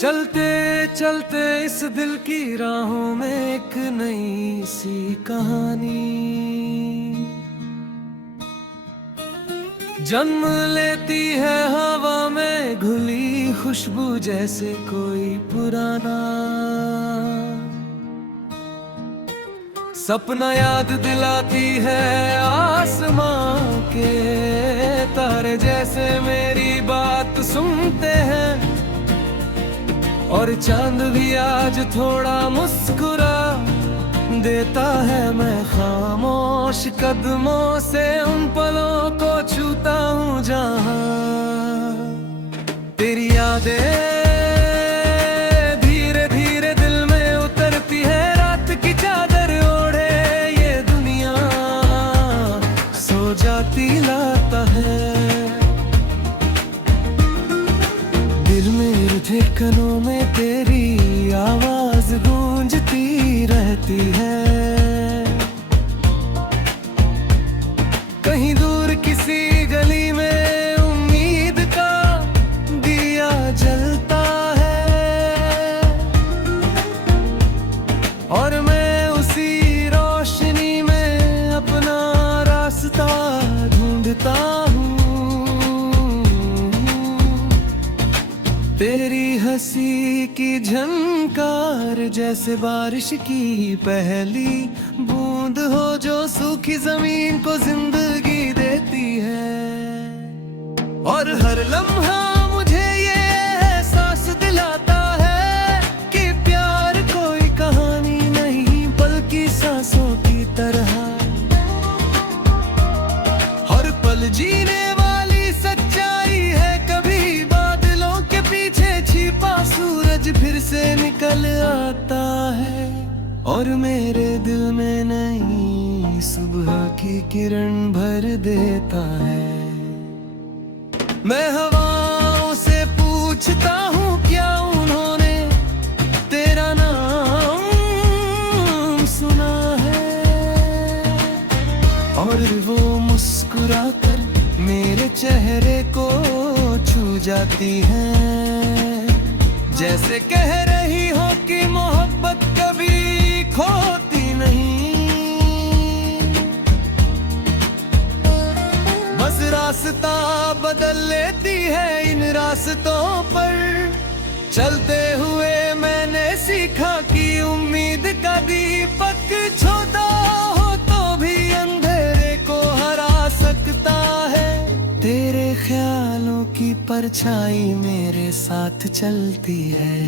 चलते चलते इस दिल की राहों में एक नई सी कहानी जन्म लेती है हवा में घुली खुशबू जैसे कोई पुराना सपना याद दिलाती है आसमां के तारे जैसे मेरी बात सुनते हैं और चांद भी आज थोड़ा मुस्कुरा देता है। मैं खामोश कदमों से उन पलों को छूता हूँ जहाँ तेरी यादें धीरे धीरे दिल में उतरती है। रात की चादर ओढ़े ये दुनिया सो जाती लाता है। दिल मेरे धड़कनों में तेरी आवाज गूंजती रहती है। कहीं दूर किसी गली में उम्मीद का दिया जलता है और मैं उसी रोशनी में अपना रास्ता ढूंढता हूँ। तेरी हंसी की झनकार जैसे बारिश की पहली बूंद हो जो सूखी जमीन को जिंदगी देती है और हर लम्हा मुझे ये एहसास दिलाता है कि प्यार कोई कहानी नहीं बल्कि सांसों की तरह हर पल जीने वाली सच्चाई है। कभी बादलों के पीछे छिपा सूरज फिर से निकल आता है और मेरे दिल में नई सुबह की किरण भर देता है। मैं हवाओं से पूछता हूँ क्या उन्होंने तेरा नाम सुना है और वो मुस्कुरा कर मेरे चेहरे को छू जाती है जैसे कह रही हो कि मोहब्बत कभी खोती नहीं। बस रास्ता बदल लेती है इन रास्तों पर चलते हुए मैंने सीखा कि उम्मीद का दीपक छोटा हो तो भी अंधेरे को हरा सकता है। तेरे ख्यालों की परछाई मेरे साथ चलती है।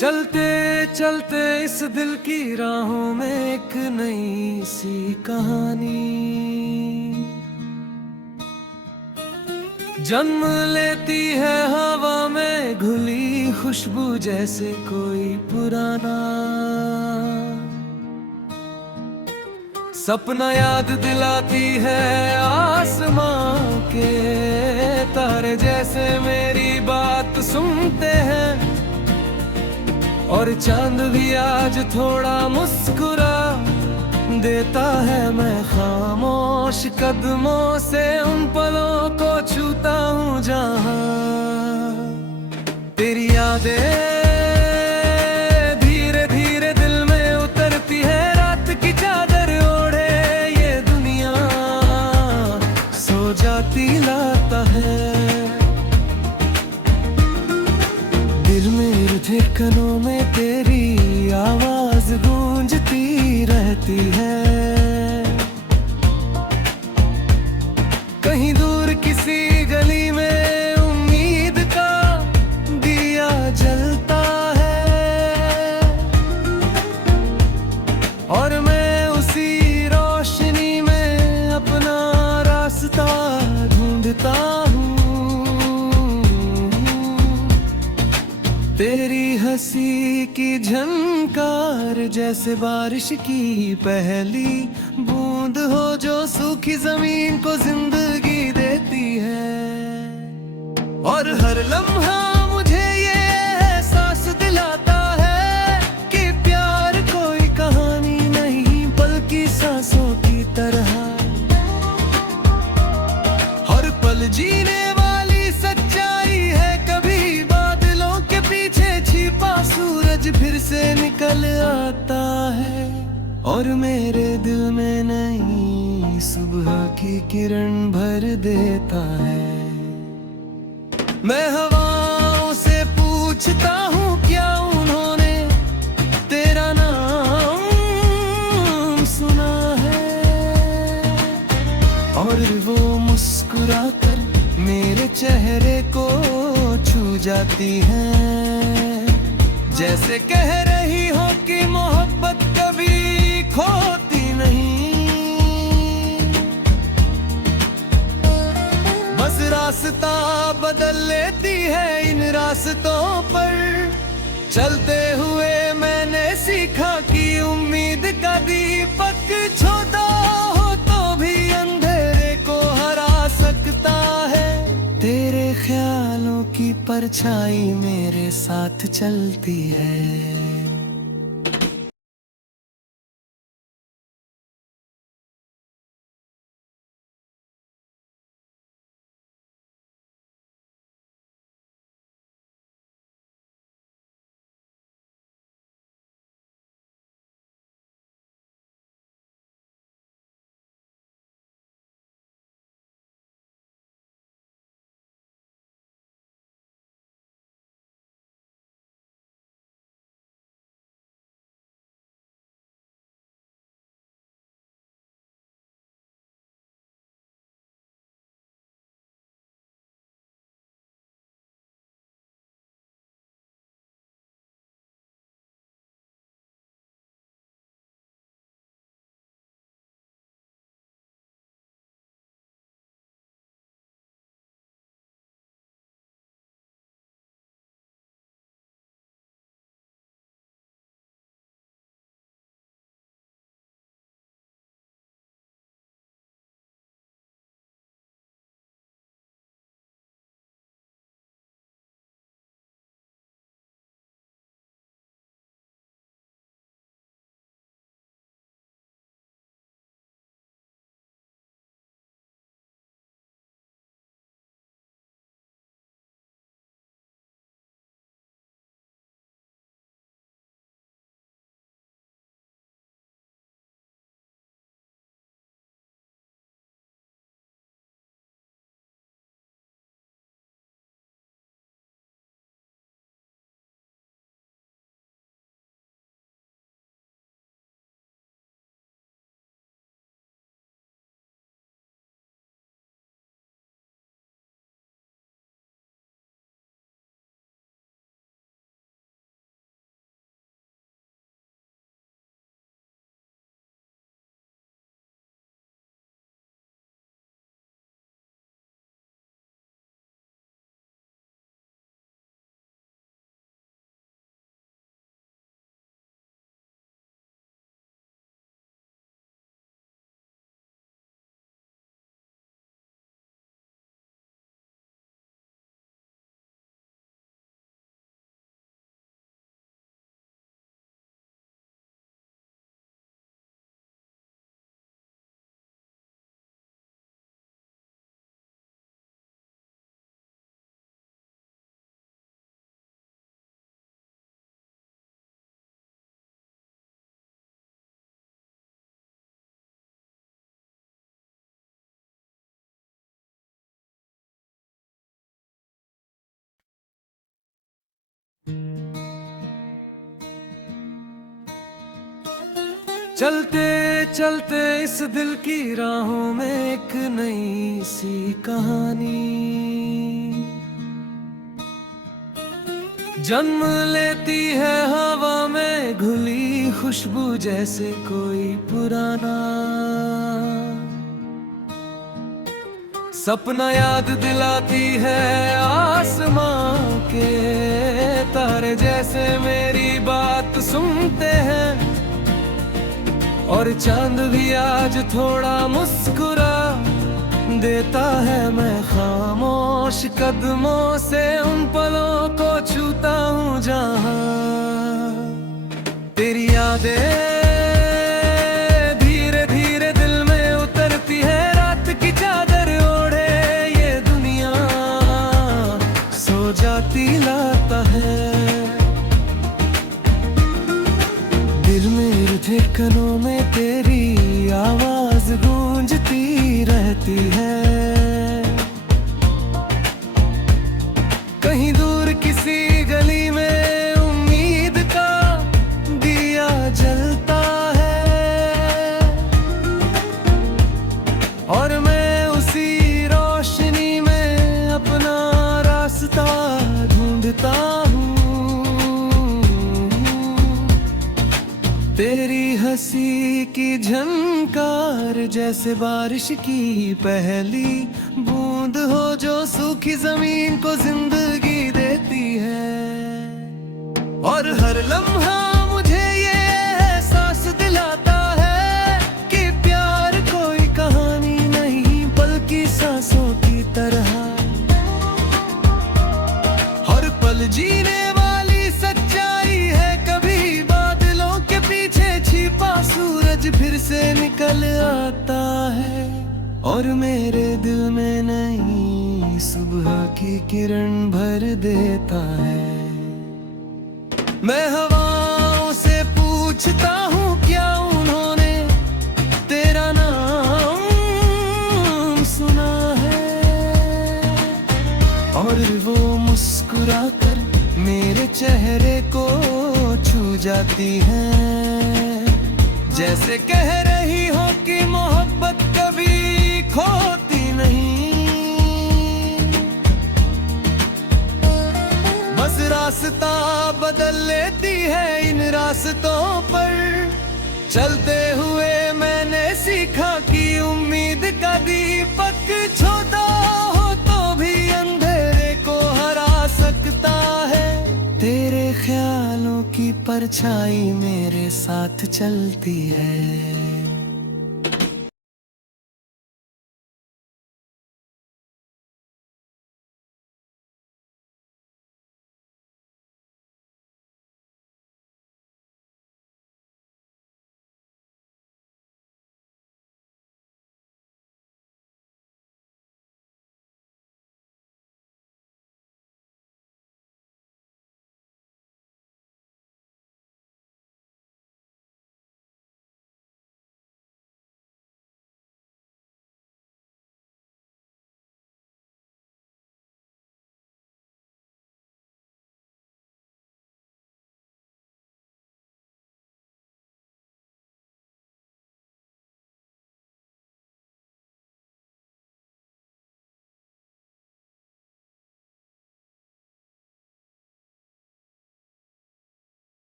चलते चलते इस दिल की राहों में एक नई सी कहानी जन्म लेती है हवा में घुली खुशबू जैसे कोई पुराना सपना याद दिलाती है आसमां के तारे जैसे मेरी बात सुनते हैं और चांद भी आज थोड़ा मुस्कुरा देता है। मैं खामोश कदमों से उन पलों को छूता हूँ जहाँ तेरी यादें धीरे धीरे दिल में उतरती है। रात की चादर ओढ़े ये दुनिया सो जाती लाता है। दिल में धड़कनों में तेरी आवाज गूंजती रहती है। कहीं दूर किसी गली में उम्मीद का दिया जलता है और मैं उसी रोशनी में अपना रास्ता ढूंढता हूँ। तेरी हंसी की झनकार जैसे बारिश की पहली बूंद हो जो सूखी जमीन को जिंदगी देती है और हर लम्हा मुझे ये एहसास दिलाता है कि प्यार कोई कहानी नहीं बल्कि सांसों की तरह हर पल जीने वाली सच्चाई है। कभी बादलों के पीछे छिपा सूरज फिर से निकल आता है और मेरे दिल में नई सुबह की किरण भर देता है। मैं हवाओं से पूछता हूँ क्या उन्होंने तेरा नाम सुना है और वो मुस्कुराकर मेरे चेहरे को छू जाती है जैसे कह रही हो कि मोहब्बत कभी खोती नहीं। बस रास्ता बदल लेती है इन रास्तों पर चलते हुए मैंने सीखा कि उम्मीद का दीपक छोटा हो तो भी अंधेरे को हरा सकता है। तेरे ख्यालों की परछाई मेरे साथ चलती है। चलते चलते इस दिल की राहों में एक नई सी कहानी जन्म लेती है हवा में घुली खुशबू जैसे कोई पुराना सपना याद दिलाती है आसमां के तारे जैसे मेरी बात सुनते हैं और चांद भी आज थोड़ा मुस्कुरा देता है। मैं खामोश कदमों से उन पलों को छूता हूँ जहाँ तेरी यादें धीरे धीरे दिल में उतरती है। रात की चादर ओढ़े ये दुनिया सो जाती लाता है। दिल मेरे धड़कनों में तेरी आवाज गूंजती रहती है। कहीं दूर किसी गली में उम्मीद का दिया जलता है और मैं उसी रोशनी में अपना रास्ता ढूंढता हूँ। तेरी हंसी की झनकार जैसे बारिश की पहली बूंद हो जो सूखी जमीन को जिंदगी देती है और हर लम्हा मुझे ये एहसास दिलाता है कि प्यार कोई कहानी नहीं बल्कि सांसों की तरह हर पल जीने वाली सच्चाई है। कभी बादलों के पीछे छिपा सूरज फिर से निकल आता है और मेरे दिल में नई सुबह की किरण भर देता है। मैं हवाओं से पूछता हूँ क्या उन्होंने तेरा नाम सुना है और वो मुस्कुरा कर मेरे चेहरे को छू जाती है जैसे कह रही हो कि मोहब्बत कभी खोती नहीं। बस रास्ता बदल लेती है इन रास्तों पर चलते हुए मैंने सीखा कि उम्मीद का दीपक छोटा हो तो भी अंधेरे को हरा सकता है। तेरे ख्यालों की परछाई मेरे साथ चलती है।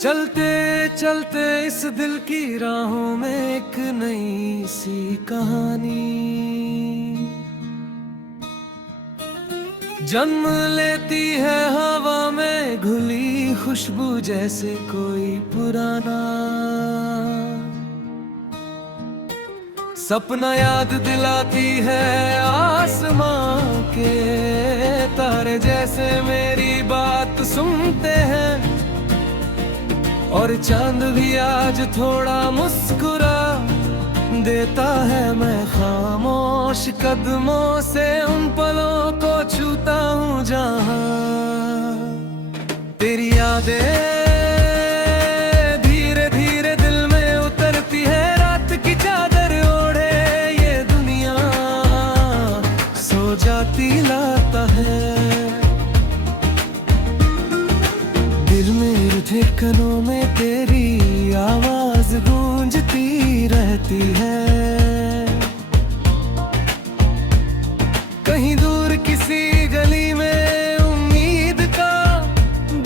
चलते चलते इस दिल की राहों में एक नई सी कहानी जन्म लेती है हवा में घुली खुशबू जैसे कोई पुराना सपना याद दिलाती है आसमां के तारे जैसे मेरी बात सुनते हैं और चांद भी आज थोड़ा मुस्कुरा देता है। मैं खामोश कदमों से उन पलों को छूता हूँ जहाँ तेरी यादें धीरे धीरे दिल में उतरती है। रात की चादर ओढ़े ये दुनिया सो जाती लाता है। दिल में धड़कनों में तेरी आवाज गूंजती रहती है। कहीं दूर किसी गली में उम्मीद का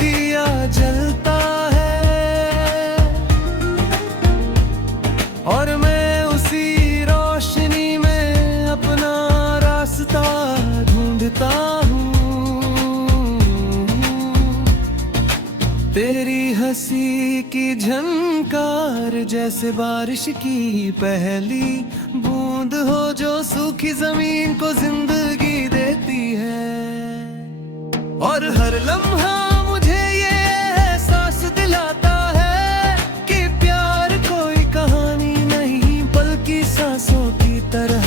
दिया जलता है और मैं उसी रोशनी में अपना रास्ता ढूंढता हूँ। तेरी हंसी की झनकार जैसे बारिश की पहली बूंद हो जो सूखी जमीन को जिंदगी देती है और हर लम्हा मुझे ये एहसास दिलाता है कि प्यार कोई कहानी नहीं बल्कि सांसों की तरह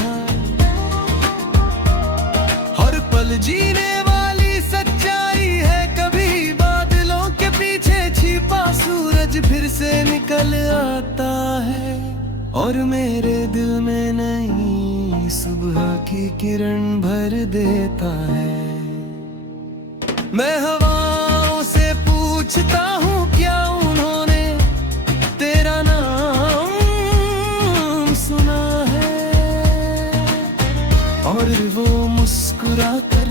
हर पल जीने वाली सच्चाई है। कभी बादलों के पीछे छिपा सूरज फिर से निकल आता है और मेरे दिल में नई सुबह की किरण भर देता है। मैं हवाओं से पूछता हूँ क्या उन्होंने तेरा नाम सुना है और वो मुस्कुराकर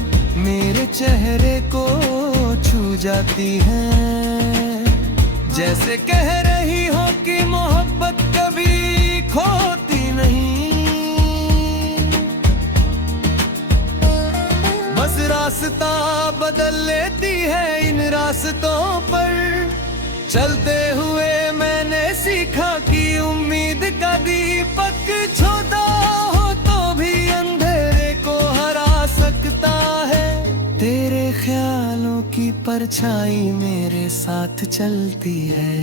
मेरे चेहरे को छू जाती है जैसे कह रही हो कि मोहब्बत कभी खोती नहीं। बस रास्ता बदल लेती है इन रास्तों पर चलते हुए मैंने सीखा कि उम्मीद का दीपक छोटा हो तो भी अंधेरे को हरा सकता है। तेरे ख्यालों की परछाई मेरे साथ चलती है।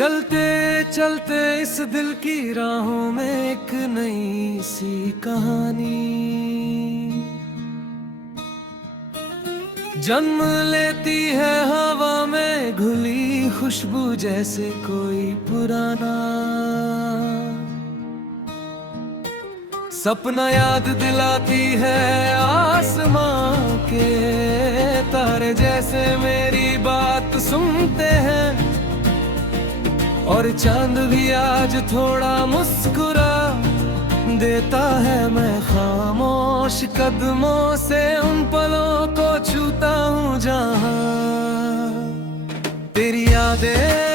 चलते चलते इस दिल की राहों में एक नई सी कहानी जन्म लेती है हवा में घुली खुशबू जैसे कोई पुराना सपना याद दिलाती है आसमां के तारे जैसे मेरी बात सुनते हैं और चांद भी आज थोड़ा मुस्कुरा देता है। मैं खामोश कदमों से उन पलों को छूता हूँ जहाँ तेरी यादें